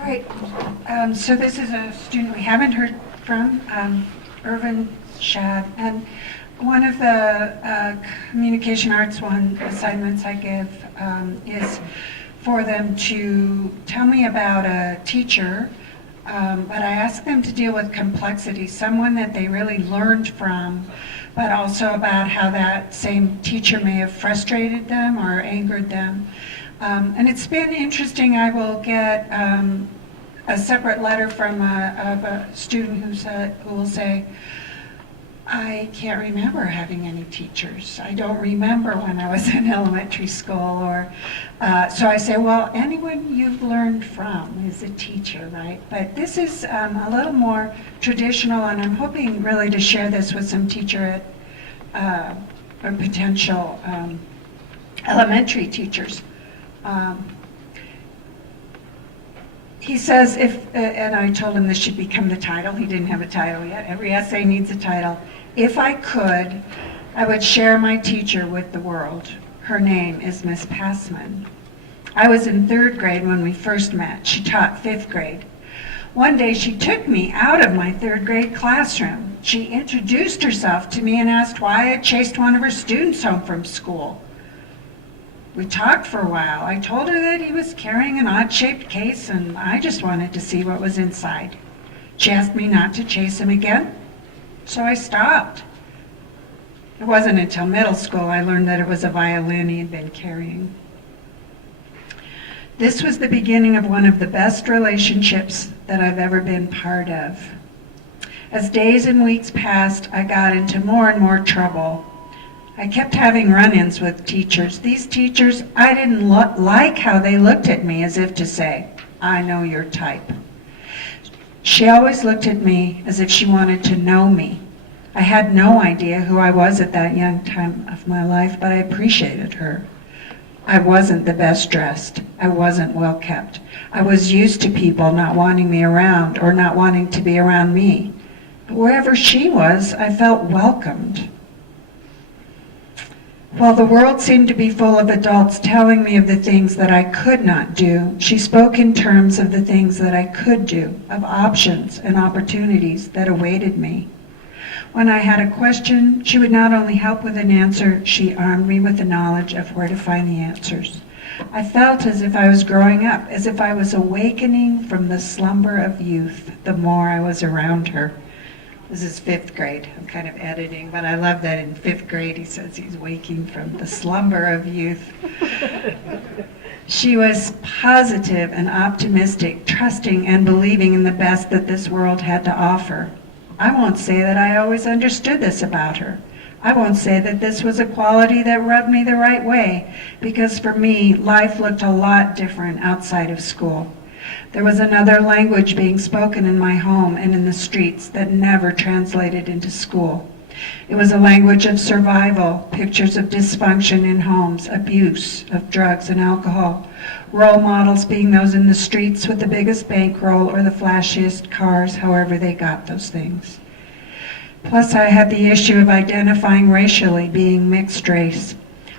All right, so this is a student we haven't heard from, Ervin, Schad, and one of the communication arts assignments I give is for them to tell me about a teacher, but I ask them to deal with complexity, someone that they really learned from, but also about how that same teacher may have frustrated them or angered them. And it's been interesting. I will get a separate letter from a student who will say, I can't remember having any teachers. I don't remember when I was in elementary school. Or so I say, well, anyone you've learned from is a teacher, right? But this is a little more traditional, and I'm hoping really to share this with some teacher or potential elementary teachers. He says and I told him this should become the title. He didn't have a title yet. Every essay needs a title. If I could, I would share my teacher with the world. Her name is Miss Passman. I was in 3rd grade when we first met. She taught 5th grade. One day she took me out of my 3rd grade classroom. She introduced herself to me and asked why I had chased one of her students home from school. We talked for a while. I told her that he was carrying an odd-shaped case, and I just wanted to see what was inside. She asked me not to chase him again, so I stopped. It wasn't until middle school I learned that it was a violin he had been carrying. This was the beginning of one of the best relationships that I've ever been part of. As days and weeks passed, I got into more and more trouble. I kept having run-ins with teachers. These teachers, I didn't like how they looked at me as if to say, I know your type. She always looked at me as if she wanted to know me. I had no idea who I was at that young time of my life, but I appreciated her. I wasn't the best dressed. I wasn't well kept. I was used to people not wanting me around or not wanting to be around me. But wherever she was, I felt welcomed. While the world seemed to be full of adults telling me of the things that I could not do, she spoke in terms of the things that I could do, of options and opportunities that awaited me. When I had a question, she would not only help with an answer, she armed me with the knowledge of where to find the answers. I felt as if I was growing up, as if I was awakening from the slumber of youth the more I was around her. This is 5th grade. I'm kind of editing, but I love that in 5th grade he says he's waking from the slumber of youth. She was positive and optimistic, trusting and believing in the best that this world had to offer. I won't say that I always understood this about her. I won't say that this was a quality that rubbed me the right way, because for me, life looked a lot different outside of school. There was another language being spoken in my home and in the streets that never translated into school. It was a language of survival, pictures of dysfunction in homes, abuse of drugs and alcohol, role models being those in the streets with the biggest bankroll or the flashiest cars, however they got those things. Plus, I had the issue of identifying racially, being mixed race.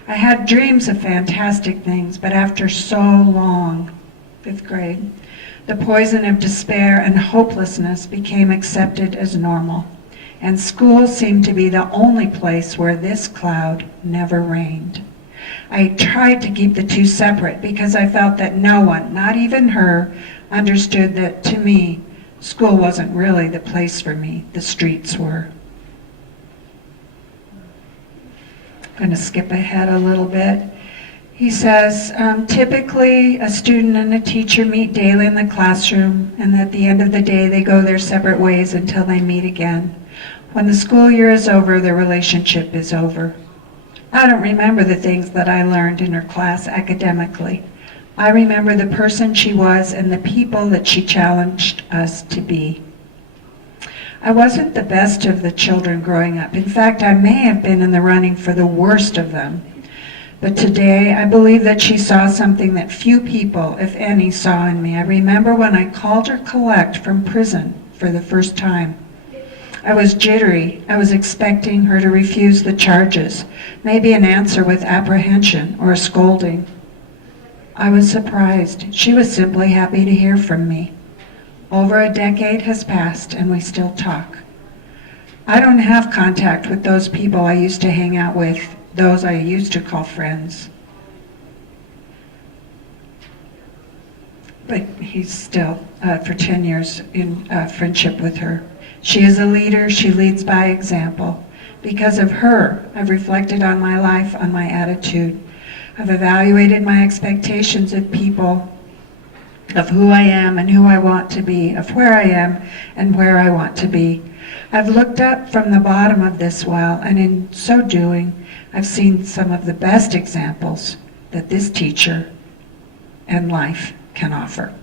I had dreams of fantastic things, but after so long, 5th grade, the poison of despair and hopelessness became accepted as normal, and school seemed to be the only place where this cloud never rained. I tried to keep the two separate because I felt that no one, not even her, understood that to me, school wasn't really the place for me, the streets were. I'm going to skip ahead a little bit. He says, typically a student and a teacher meet daily in the classroom, and at the end of the day they go their separate ways until they meet again. When the school year is over, the relationship is over. I don't remember the things that I learned in her class academically. I remember the person she was and the people that she challenged us to be. I wasn't the best of the children growing up. In fact, I may have been in the running for the worst of them. But today, I believe that she saw something that few people, if any, saw in me. I remember when I called her collect from prison for the first time. I was jittery. I was expecting her to refuse the charges, maybe an answer with apprehension or a scolding. I was surprised. She was simply happy to hear from me. Over a decade has passed and we still talk. I don't have contact with those people I used to hang out with, those I used to call friends. But he's still, for 10 years, in friendship with her. She is a leader. She leads by example. Because of her, I've reflected on my life, on my attitude. I've evaluated my expectations of people, of who I am and who I want to be, of where I am and where I want to be. I've looked up from the bottom of this well, and in so doing, I've seen some of the best examples that this teacher and life can offer.